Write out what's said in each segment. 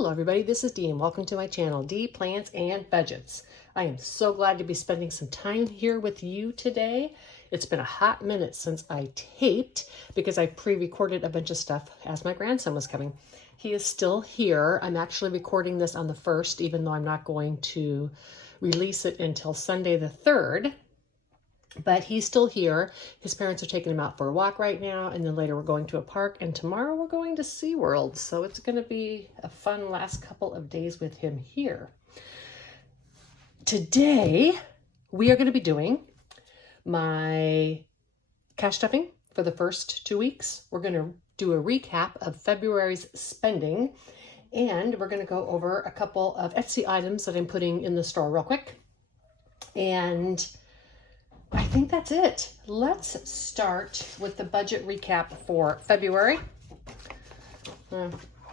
Hello everybody, this is Dee and welcome to my channel, Dee Plans and Budgets. I am so glad to be spending some time here with you today. It's been a hot minute since I taped because I pre-recorded a bunch of stuff as my grandson was coming. He is still here. I'm actually recording this on the 1st, even though I'm not going to release it until Sunday the 3rd. But he's still here. His parents are taking him out for a walk right now, and then later we're going to a park, and tomorrow we're going to SeaWorld. So it's going to be a fun last couple of days with him here. Today, we are going to be doing my cash stuffing for the first 2 weeks. We're going to do a recap of February's spending, and we're going to go over a couple of Etsy items that I'm putting in the store real quick. And I think that's it. Let's start with the budget recap for February.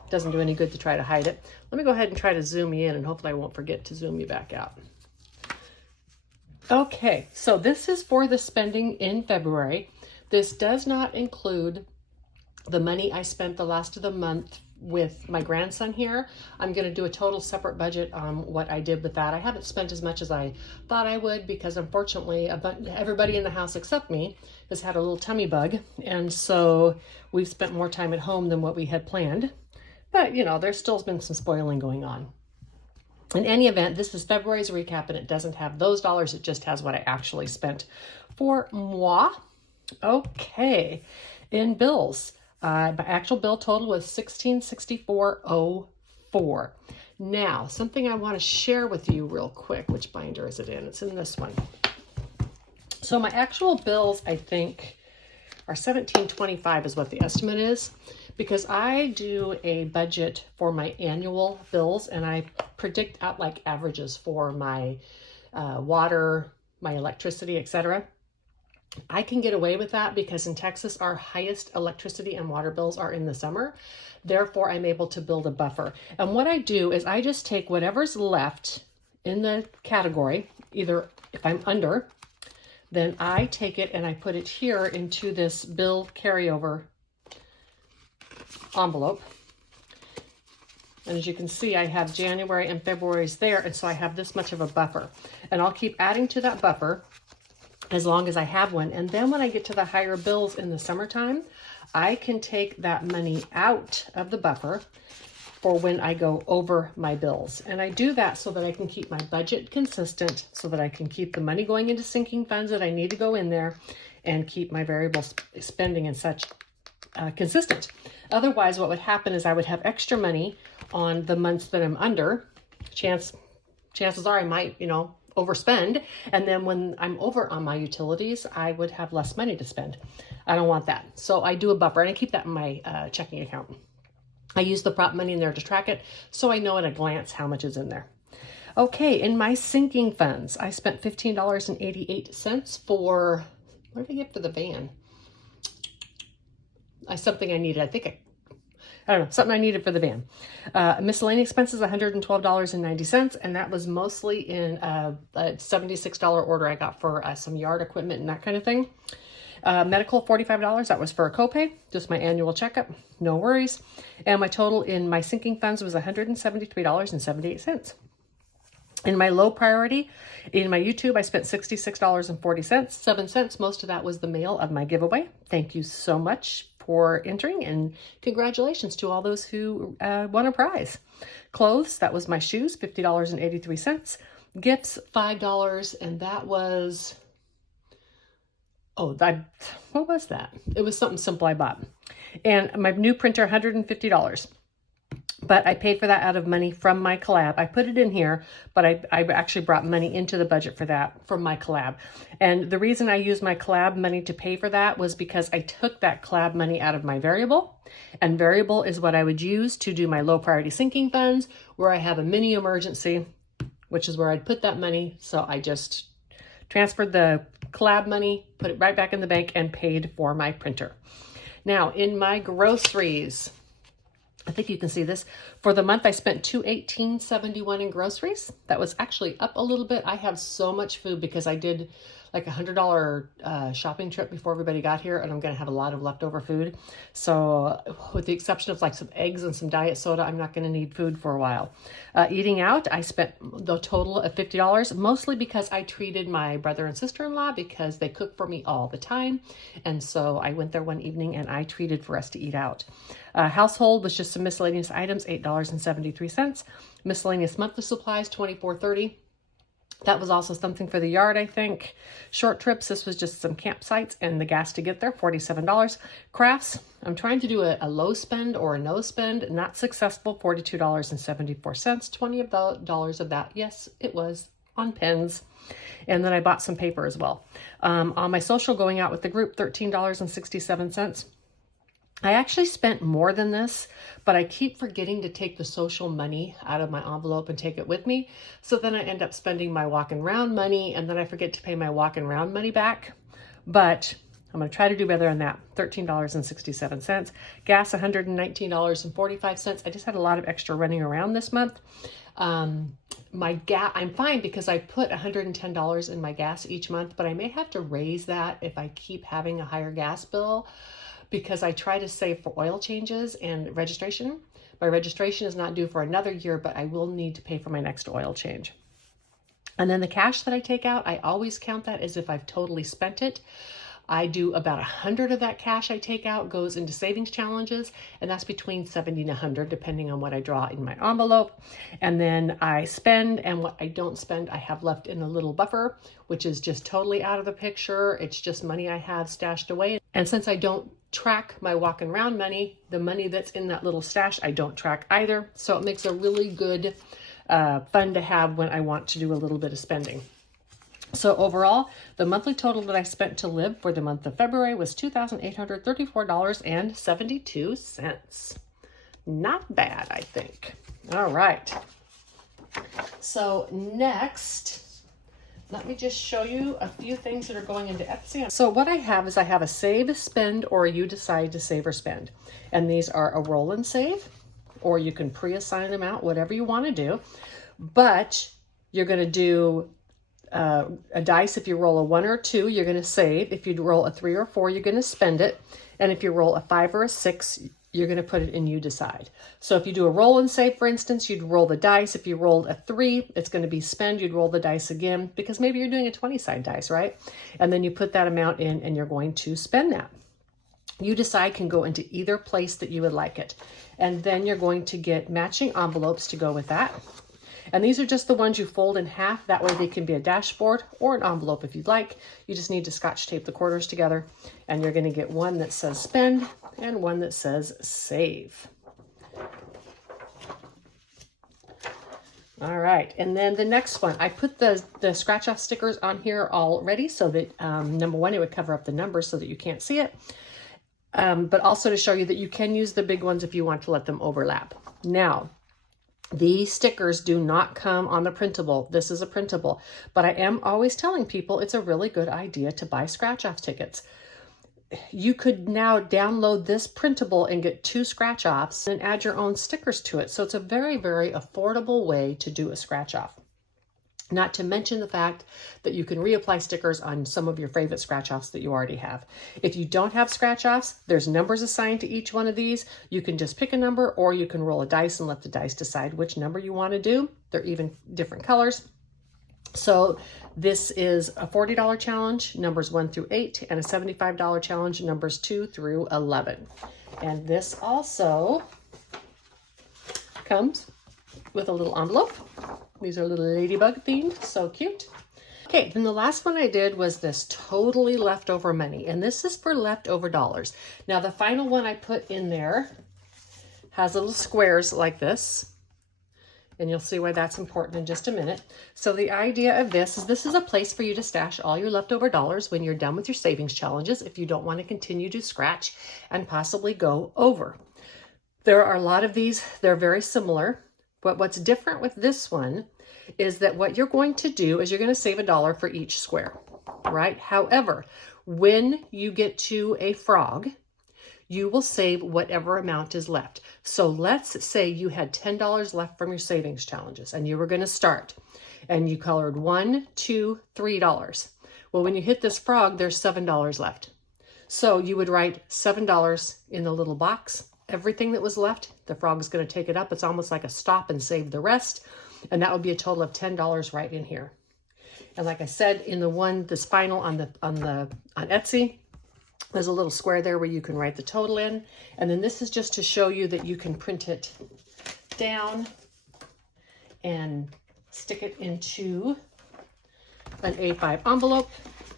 Doesn't do any good to try to hide it. Let me go ahead and try to zoom you in, and hopefully I won't forget to zoom you back out. Okay, so this is for the spending in February. This does not include the money I spent the last of the month with my grandson here. I'm going to do a total separate budget on what I did with that. I haven't spent as much as I thought I would because unfortunately everybody in the house except me has had a little tummy bug, and so we've spent more time at home than what we had planned. But you know, there's still been some spoiling going on. In any event, this is February's recap and it doesn't have those dollars, it just has what I actually spent for moi. Okay, in bills. My actual bill total was $1664.04. Now, something I want to share with you real quick. Which binder is it in? It's in this one. So my actual bills, I think, are $1725 is what the estimate is, because I do a budget for my annual bills and I predict out like averages for my water, my electricity, etc. I can get away with that because in Texas, our highest electricity and water bills are in the summer. Therefore, I'm able to build a buffer. And what I do is I just take whatever's left in the category, either if I'm under, then I take it and I put it here into this bill carryover envelope. And as you can see, I have January and February's there. And so I have this much of a buffer. And I'll keep adding to that buffer as long as I have one. And then when I get to the higher bills in the summertime, I can take that money out of the buffer for when I go over my bills. And I do that so that I can keep my budget consistent, so that I can keep the money going into sinking funds that I need to go in there and keep my variable spending and such consistent. Otherwise, what would happen is I would have extra money on the months that I'm under. Chances are I might, overspend, and then when I'm over on my utilities, I would have less money to spend. I don't want that. So I do a buffer, and I keep that in my checking account. I use the prop money in there to track it, so I know at a glance how much is in there. Okay, in my sinking funds, I spent $15.88 for, what did I get for the van? Something I needed. I don't know, something I needed for the van. Miscellaneous expenses, $112.90, and that was mostly in a $76 order I got for some yard equipment and that kind of thing. Medical, $45, that was for a copay, just my annual checkup, no worries. And my total in my sinking funds was $173.78. In my low priority, in my YouTube, I spent $66.40, 7 cents. Most of that was the mail of my giveaway. Thank you so much for entering, and congratulations to all those who won a prize. Clothes, that was my shoes, $50.83. Gifts, $5, and that was, what was that? It was something simple I bought. And my new printer, $150. But I paid for that out of money from my collab. I put it in here, but I actually brought money into the budget for that from my collab. And the reason I used my collab money to pay for that was because I took that collab money out of my variable. And variable is what I would use to do my low priority sinking funds, where I have a mini emergency, which is where I'd put that money. So I just transferred the collab money, put it right back in the bank, and paid for my printer. Now, in my groceries, I think you can see this. For the month, I spent $218.71 in groceries. That was actually up a little bit. I have so much food because I did like $100 shopping trip before everybody got here, and I'm going to have a lot of leftover food. So with the exception of like some eggs and some diet soda, I'm not going to need food for a while. Eating out, I spent the total of $50, mostly because I treated my brother and sister-in-law because they cook for me all the time. And so I went there one evening and I treated for us to eat out. Household was just some miscellaneous items, $8.73. Miscellaneous monthly supplies, $24.30. That was also something for the yard, I think. Short trips, this was just some campsites and the gas to get there, $47. Crafts, I'm trying to do a low spend or a no spend, not successful, $42.74. $20 of that, yes, it was on pens. And then I bought some paper as well. On my social going out with the group, $13.67. I actually spent more than this, but I keep forgetting to take the social money out of my envelope and take it with me. So then I end up spending my walking around money, and then I forget to pay my walking around money back. But I'm going to try to do better than that. $13.67. Gas, $119.45. I just had a lot of extra running around this month. My gas, I'm fine because I put $110 in my gas each month, but I may have to raise that if I keep having a higher gas bill, because I try to save for oil changes and registration. My registration is not due for another year, but I will need to pay for my next oil change. And then the cash that I take out, I always count that as if I've totally spent it. I do about 100 of that cash I take out goes into savings challenges, and that's between 70 and 100 depending on what I draw in my envelope. And then I spend, and what I don't spend I have left in a little buffer, which is just totally out of the picture. It's just money I have stashed away. And since I don't track my walking around money, the money that's in that little stash I don't track either. So it makes a really good fund to have when I want to do a little bit of spending. So overall, the monthly total that I spent to live for the month of February was $2,834.72. Not bad, I think. All right. So next, let me just show you a few things that are going into Epsy. So what I have is I have a save, spend, or you decide to save or spend. And these are a roll and save, or you can pre-assign them out, whatever you want to do. But you're going to do a dice. If you roll a 1 or 2, you're going to save. If you roll a 3 or 4, you're going to spend it. And if you roll a 5 or a 6, you're going to put it in you decide. So if you do a roll and save, for instance, you'd roll the dice. If you rolled a 3, it's going to be spend. You'd roll the dice again, because maybe you're doing a 20-side dice, right? And then you put that amount in and you're going to spend that. You decide can go into either place that you would like it. And then you're going to get matching envelopes to go with that. And these are just the ones you fold in half. That way they can be a dashboard or an envelope if you'd like. You just need to scotch tape the corners together. And you're going to get one that says spend and one that says save. All right. And then the next one, I put the scratch off stickers on here already so that, number one, it would cover up the numbers so that you can't see it. But also to show you that you can use the big ones if you want to let them overlap. Now, these stickers do not come on the printable. This is a printable, but I am always telling people it's a really good idea to buy scratch-off tickets. You could now download this printable and get 2 scratch-offs and add your own stickers to it. So it's a very, very affordable way to do a scratch-off. Not to mention the fact that you can reapply stickers on some of your favorite scratch-offs that you already have. If you don't have scratch-offs, there's numbers assigned to each one of these. You can just pick a number, or you can roll a dice and let the dice decide which number you want to do. They're even different colors. So this is a $40 challenge, numbers 1 through 8, and a $75 challenge, numbers 2 through 11. And this also comes with a little envelope. These are little ladybug themed, so cute. Okay, then the last one I did was this totally leftover money, and this is for leftover dollars. Now the final one I put in there has little squares like this, and you'll see why that's important in just a minute. So the idea of this is a place for you to stash all your leftover dollars when you're done with your savings challenges if you don't want to continue to scratch and possibly go over. There are a lot of these, they're very similar. But what's different with this one is that what you're going to do is you're going to save $1 for each square, right? However, when you get to a frog, you will save whatever amount is left. So let's say you had $10 left from your savings challenges and you were going to start and you colored $1, $2, $3. Well, when you hit this frog, there's $7 left. So you would write $7 in the little box. Everything that was left, the frog is going to take it up. It's almost like a stop and save the rest. And that would be a total of $10 right in here. And like I said, in the one, this final on Etsy, there's a little square there where you can write the total in. And then this is just to show you that you can print it down and stick it into an A5 envelope,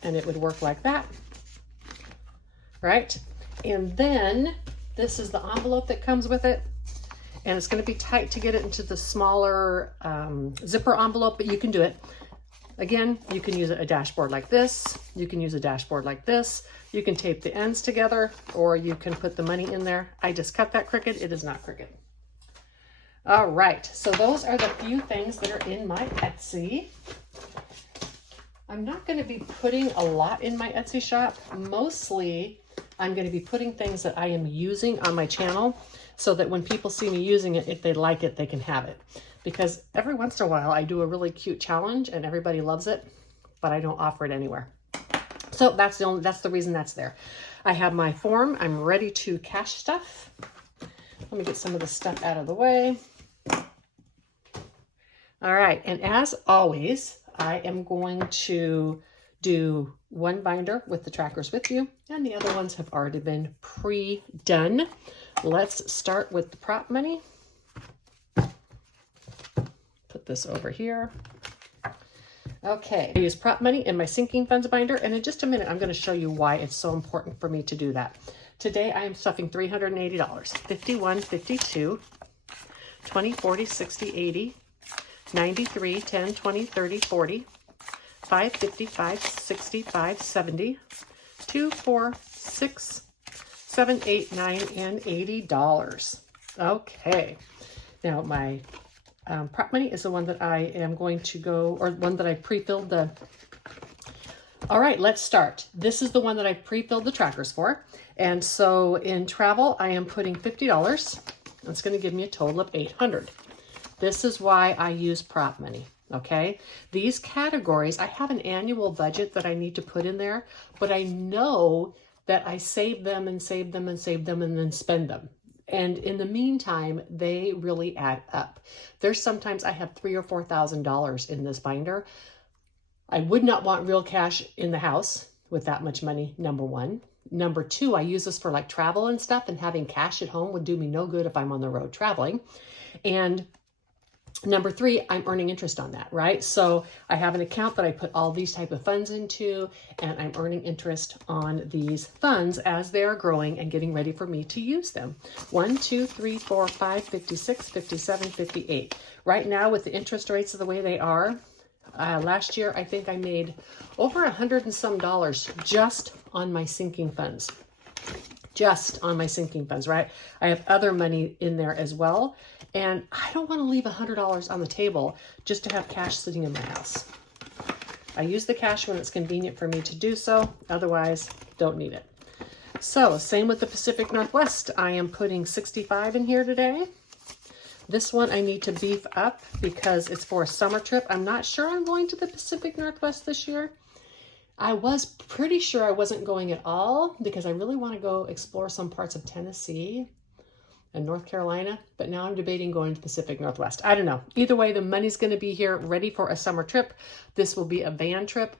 and it would work like that, right? And then this is the envelope that comes with it, and it's going to be tight to get it into the smaller zipper envelope, but you can do it. Again, you can use a dashboard like this. You can use a dashboard like this. You can tape the ends together, or you can put the money in there. I just cut that crooked. It is not crooked. All right, so those are the few things that are in my Etsy. I'm not going to be putting a lot in my Etsy shop. Mostly, I'm going to be putting things that I am using on my channel so that when people see me using it, if they like it, they can have it. Because every once in a while, I do a really cute challenge and everybody loves it, but I don't offer it anywhere. So that's the reason that's there. I have my form. I'm ready to cash stuff. Let me get some of the stuff out of the way. All right, and as always, I am going to do one binder with the trackers with you, and the other ones have already been pre-done. Let's start with the prop money. Put this over here. Okay, I use prop money in my sinking funds binder, and in just a minute, I'm going to show you why it's so important for me to do that. Today, I am stuffing $380, 51, 52, 20, 40, 60, 80, 93, 10, 20, 30, 40, 5, 50, 5, 60, 5, 70, 2, 4, 6, 7, 8, 9, and $80. Okay, now my prop money is the one that I am going to go, or one that I pre-filled the. All right, let's start. This is the one that I pre-filled the trackers for. And so in travel, I am putting $50. That's going to give me a total of $800. This is why I use prop money, okay? These categories, I have an annual budget that I need to put in there, but I know that I save them and save them and save them and then spend them. And in the meantime, they really add up. There's sometimes I have $3,000 or $4,000 in this binder. I would not want real cash in the house with that much money, number one. Number two, I use this for like travel and stuff, and having cash at home would do me no good if I'm on the road traveling. And number three, I'm earning interest on that, right? So I have an account that I put all these type of funds into, and I'm earning interest on these funds as they are growing and getting ready for me to use them. 1, 2, 3, 4, 5, 56, 57, 58. Right now with the interest rates the way they are, last year, I think I made over $100 and some just on my sinking funds. Just on my sinking funds, right? I have other money in there as well. And I don't want to leave $100 on the table just to have cash sitting in my house. I use the cash when it's convenient for me to do so. Otherwise, don't need it. So same with the Pacific Northwest. I am putting 65 in here today. This one I need to beef up because it's for a summer trip. I'm not sure I'm going to the Pacific Northwest this year. I was pretty sure I wasn't going at all because I really want to go explore some parts of Tennessee and North Carolina, but now I'm debating going to the Pacific Northwest. I don't know. Either way, the money's going to be here ready for a summer trip. This will be a van trip.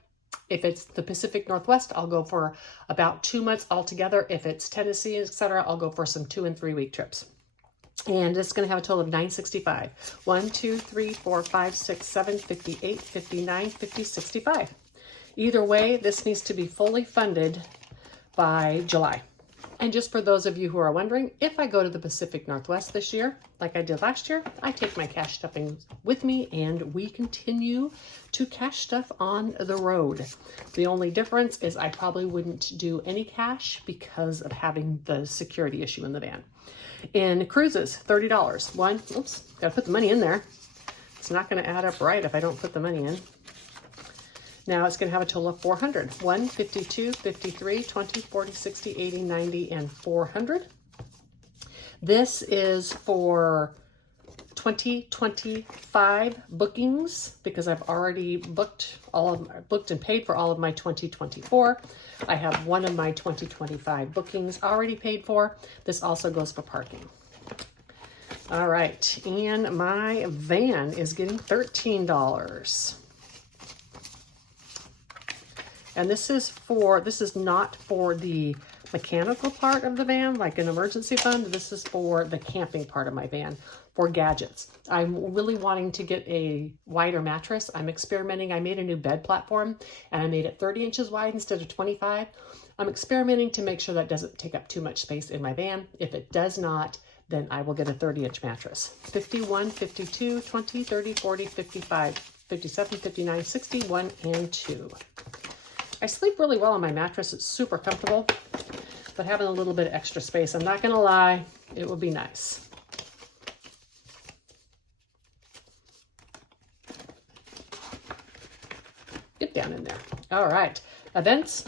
If it's the Pacific Northwest, I'll go for about 2 months altogether. If it's Tennessee, etc., I'll go for some 2 and 3 week trips. And it's going to have a total of $965. 1, 2, 3, 4, 5, 6, 7, 58, 59, 50, 65. Either way, this needs to be fully funded by July. And just for those of you who are wondering, if I go to the Pacific Northwest this year, like I did last year, I take my cash stuffing with me and we continue to cash stuff on the road. The only difference is I probably wouldn't do any cash because of having the security issue in the van. In cruises, $30. Gotta put the money in there. It's not gonna add up right if I don't put the money in. Now it's going to have a total of 400. 1, 52, 53, 20, 40, 60, 80, 90, and 400. This is for 2025 bookings because I've already booked and paid for all of my 2024. I have one of my 2025 bookings already paid for. This also goes for parking. All right, and my van is getting $13. And this is not for the mechanical part of the van, like an emergency fund. This is for the camping part of my van, for gadgets. I'm really wanting to get a wider mattress. I'm experimenting. I made a new bed platform and I made it 30 inches wide instead of 25. I'm experimenting to make sure that doesn't take up too much space in my van. If it does not, then I will get a 30-inch mattress. 51, 52, 20, 30, 40, 55, 57, 59, 61, and 2. I sleep really well on my mattress. It's super comfortable, but having a little bit of extra space, I'm not going to lie, it would be nice. Get down in there. All right. Events.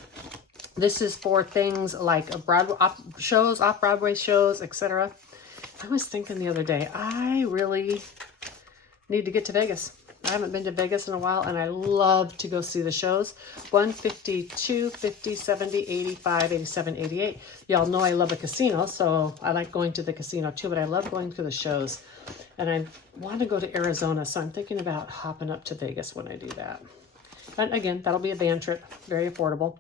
This is for things like off-Broadway shows, etc. I was thinking the other day, I really need to get to Vegas. I haven't been to Vegas in a while, and I love to go see the shows. 1, 52, 50, 70, 85, 87, 88. Y'all know I love a casino, so I like going to the casino too, but I love going to the shows. And I want to go to Arizona, so I'm thinking about hopping up to Vegas when I do that. And again, that'll be a van trip, very affordable.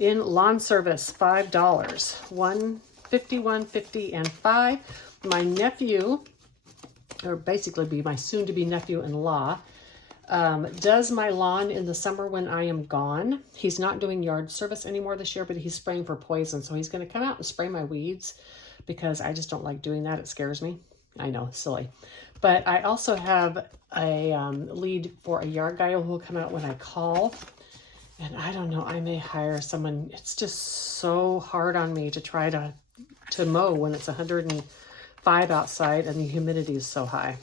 In lawn service, $5. 1, 51, 50, and 5. My nephew, or basically be my soon-to-be nephew-in-law, does my lawn in the summer when I am gone. He's not doing yard service anymore this year, but he's spraying for poison. So he's going to come out and spray my weeds because I just don't like doing that. It scares me. I know, silly. But I also have a lead for a yard guy who will come out when I call. And I don't know, I may hire someone. It's just so hard on me to try to mow when it's 105 outside and the humidity is so high.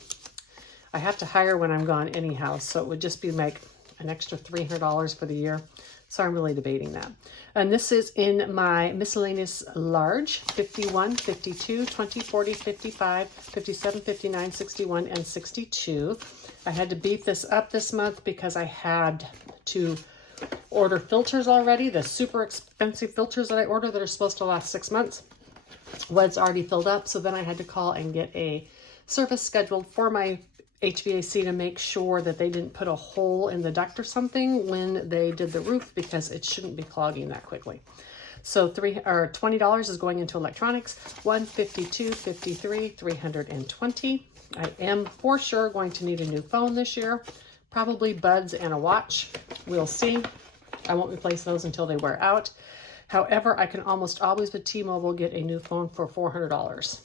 I have to hire when I'm gone anyhow, so it would just be like an extra $300 for the year. So I'm really debating that. And this is in my miscellaneous large, 51, 52, 20, 40, 55, 57, 59, 61, and 62. I had to beef this up this month because I had to order filters already. The super expensive filters that I ordered that are supposed to last 6 months was already filled up. So then I had to call and get a service scheduled for my HVAC to make sure that they didn't put a hole in the duct or something when they did the roof, because it shouldn't be clogging that quickly. So $20 is going into electronics. 152, 53, 320. I am for sure going to need a new phone this year, probably buds and a watch. We'll see. I won't replace those until they wear out. However, I can almost always with T-Mobile get a new phone for $400.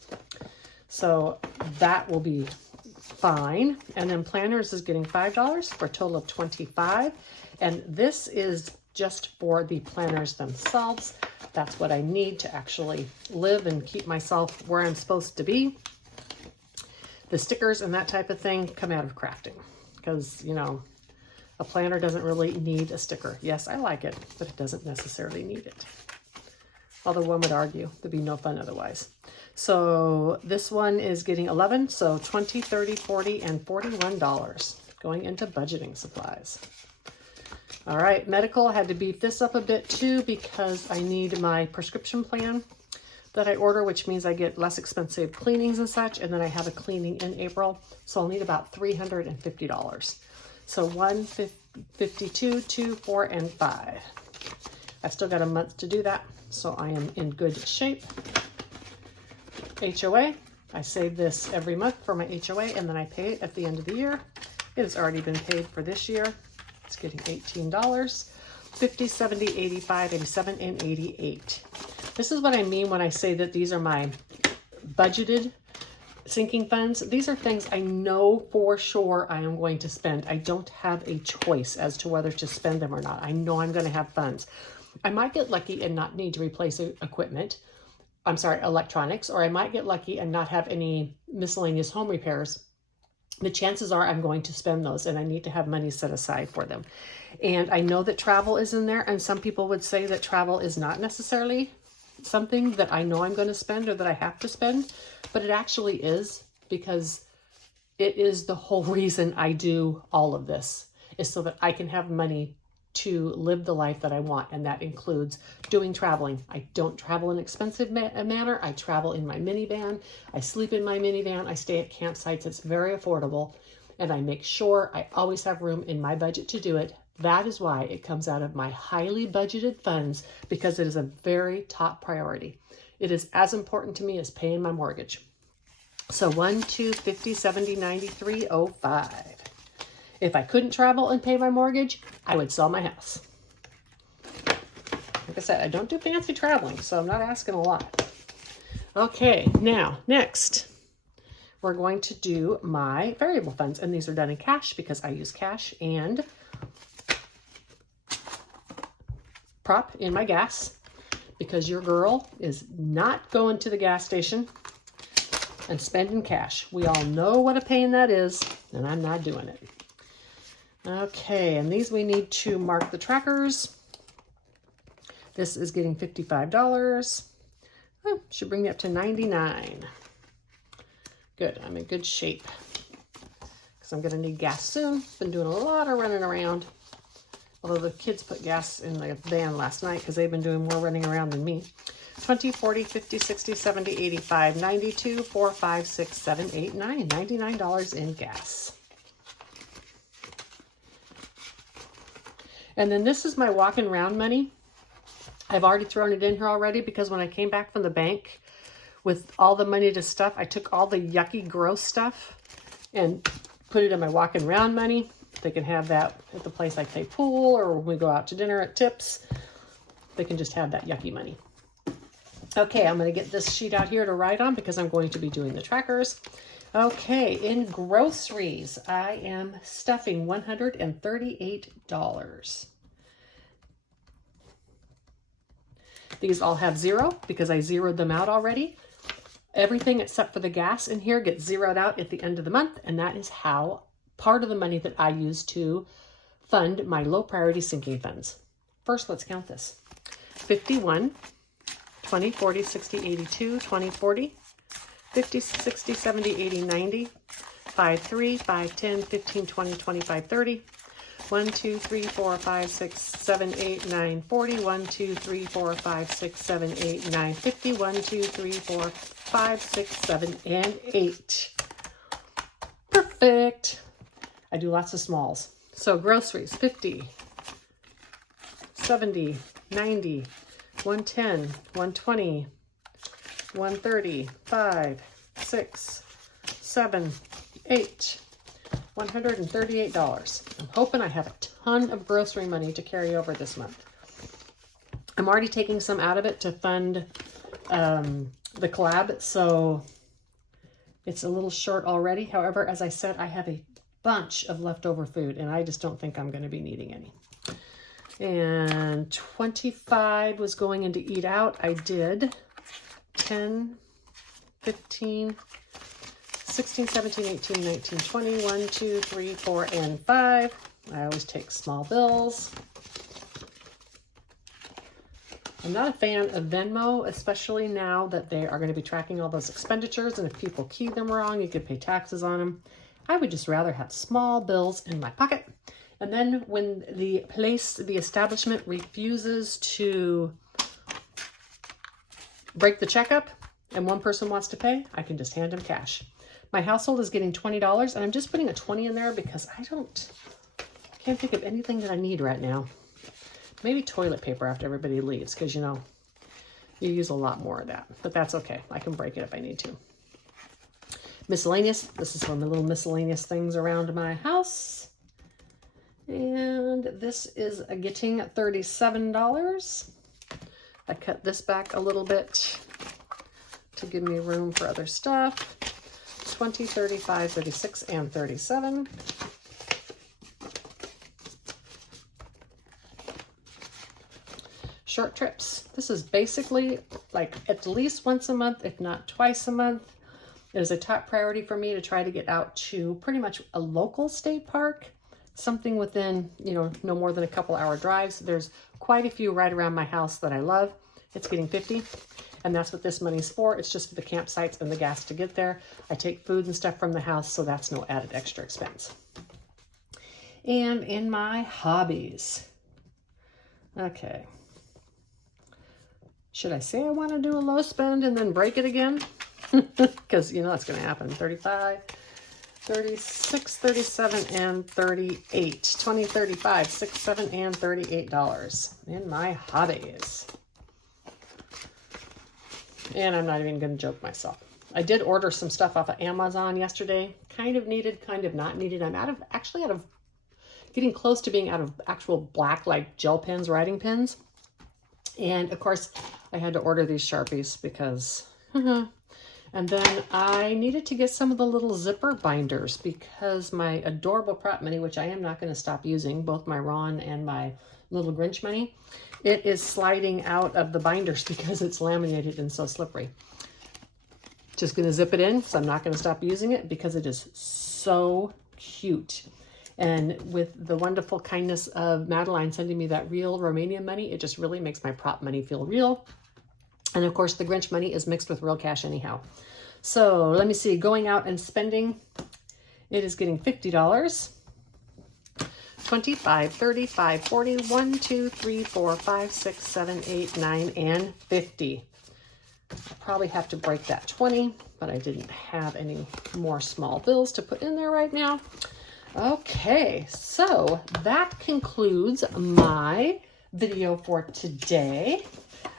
So that will be fine. And then planners is getting $5 for a total of $25. And this is just for the planners themselves. That's what I need to actually live and keep myself where I'm supposed to be. The stickers and that type of thing come out of crafting because, you know, a planner doesn't really need a sticker. Yes, I like it, but it doesn't necessarily need it. Although one would argue there'd be no fun otherwise. So this one is getting 11, so 20, 30, 40, and $41 going into budgeting supplies. All right, medical, I had to beef this up a bit too because I need my prescription plan that I order, which means I get less expensive cleanings and such, and then I have a cleaning in April, so I'll need about $350. So 1, 52, 2, 4, and 5. I've still got a month to do that, so I am in good shape. HOA, I save this every month for my HOA, and then I pay it at the end of the year. It has already been paid for this year. It's getting $18. 50, 70, 85, 87, and 88. This is what I mean when I say that these are my budgeted sinking funds. These are things I know for sure I am going to spend. I don't have a choice as to whether to spend them or not. I know I'm going to have funds. I might get lucky and not need to replace equipment. I'm sorry, electronics, or I might get lucky and not have any miscellaneous home repairs the chances are I'm going to spend those, and I need to have money set aside for them. And I know that travel is in there, and some people would say that travel is not necessarily something that I know I'm going to spend or that I have to spend, but it actually is, because it is the whole reason I do all of this, is so that I can have money to live the life that I want. And that includes doing traveling. I don't travel in an expensive manner. I travel in my minivan. I sleep in my minivan. I stay at campsites. It's very affordable. And I make sure I always have room in my budget to do it. That is why it comes out of my highly budgeted funds, because it is a very top priority. It is as important to me as paying my mortgage. So 1, 2, 50, 70, 93, 05. If I couldn't travel and pay my mortgage, I would sell my house. Like I said, I don't do fancy traveling, so I'm not asking a lot. Okay, now, next, we're going to do my variable funds. And these are done in cash because I use cash and prop in my gas, because your girl is not going to the gas station and spending cash. We all know what a pain that is, and I'm not doing it. Okay, and these we need to mark the trackers. This is getting $55. Oh, should bring me up to 99. Good, I'm in good shape, because I'm gonna need gas soon. Been doing a lot of running around. Although the kids put gas in the van last night because they've been doing more running around than me. 20, 40, 50, 60, 70, 85, 92, 4, 5, 6, 7, 8, 9. $99 in gas. And then this is my walking around money. I've already thrown it in here already, because when I came back from the bank with all the money to stuff, I took all the yucky, gross stuff and put it in my walking around money. They can have that at the place I play pool, or when we go out to dinner at Tips. They can just have that yucky money. Okay, I'm going to get this sheet out here to write on, because I'm going to be doing the trackers. Okay, in groceries, I am stuffing $138. These all have zero because I zeroed them out already. Everything except for the gas in here gets zeroed out at the end of the month, and that is how part of the money that I use to fund my low priority sinking funds. First, let's count this. 51, 20, 40, 60, 82, 20, 40, 50, 60, 70, 80, 90, 5, 3, 5, 10, 15, 20, 25, 30, 1, 2, 3, 4, 5, 6, 7, 8, 9, 40, 1, 2, 3, 4, 5, 6, 7, 8, 9, 50, 1, 2, 3, 4, 5, 6, 7, and 8. Perfect. I do lots of smalls. So groceries, 50, 70, 90, 110, 120, 130, 5, 6, 7, 8, $138. I'm hoping I have a ton of grocery money to carry over this month. I'm already taking some out of it to fund the collab, so it's a little short already. However, as I said, I have a bunch of leftover food, and I just don't think I'm going to be needing any. And 25 was going into eat out. I did 10, 15, 16, 17, 18, 19, 20, 1, 2, 3, 4, and 5. I always take small bills. I'm not a fan of Venmo, especially now that they are going to be tracking all those expenditures, and if people key them wrong, you could pay taxes on them. I would just rather have small bills in my pocket. And then when the establishment refuses to break the checkup and one person wants to pay, I can just hand them cash. My household is getting $20, and I'm just putting a 20 in there because I can't think of anything that I need right now. Maybe toilet paper after everybody leaves, because, you know, you use a lot more of that. But that's okay. I can break it if I need to. Miscellaneous. This is from the little miscellaneous things around my house. And this is getting $37. I cut this back a little bit to give me room for other stuff. 20, 35, 36, and 37. Short trips. This is basically like at least once a month, if not twice a month. It is a top priority for me to try to get out to pretty much a local state park, something within, you know, no more than a couple hour drives. There's quite a few right around my house that I love. It's getting 50, and that's what this money's for. It's just for the campsites and the gas to get there. I take food and stuff from the house, so that's no added extra expense. And in my hobbies, okay. Should I say I want to do a low spend and then break it again? Because, you know, that's going to happen. 35, 36, 37, and 38. 20, 35, 6, 7, and $38 in my hobbies. And I'm not even going to joke myself. I did order some stuff off of Amazon yesterday. Kind of needed, kind of not needed. I'm actually out of getting close to being out of actual black, like gel pens, writing pens. And of course, I had to order these Sharpies because, and then I needed to get some of the little zipper binders because my adorable prop money, which I am not going to stop using, both my Ron and my little Grinch money, it is sliding out of the binders because it's laminated and so slippery. Just going to zip it in, so I'm not going to stop using it because it is so cute. And with the wonderful kindness of Madeline sending me that real Romanian money, it just really makes my prop money feel real. And of course, the Grinch money is mixed with real cash anyhow. So let me see, going out and spending, it is getting $50. 25, 35, 40, 1, 2, 3, 4, 5, 6, 7, 8, 9, and 50. I'll probably have to break that 20, but I didn't have any more small bills to put in there right now. Okay, so that concludes my video for today.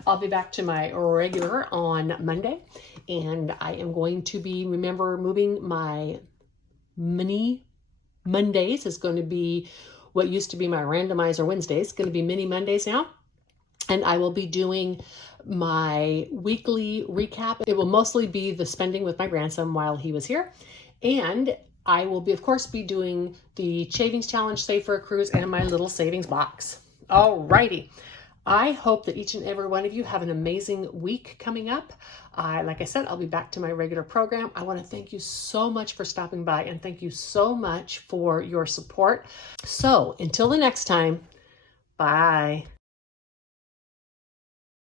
I'll be back to my regular on Monday, and I am going to be, remember, moving my mini Mondays is going to be what used to be my randomizer Wednesdays. It's going to be mini Mondays now, and I will be doing my weekly recap. It will mostly be the spending with my grandson while he was here, and I will be, of course, be doing the Shavings Challenge, Save for a Cruise, and my little savings box. Alrighty. I hope that each and every one of you have an amazing week coming up. Like I said, I'll be back to my regular program. I want to thank you so much for stopping by, and thank you so much for your support. So until the next time, bye.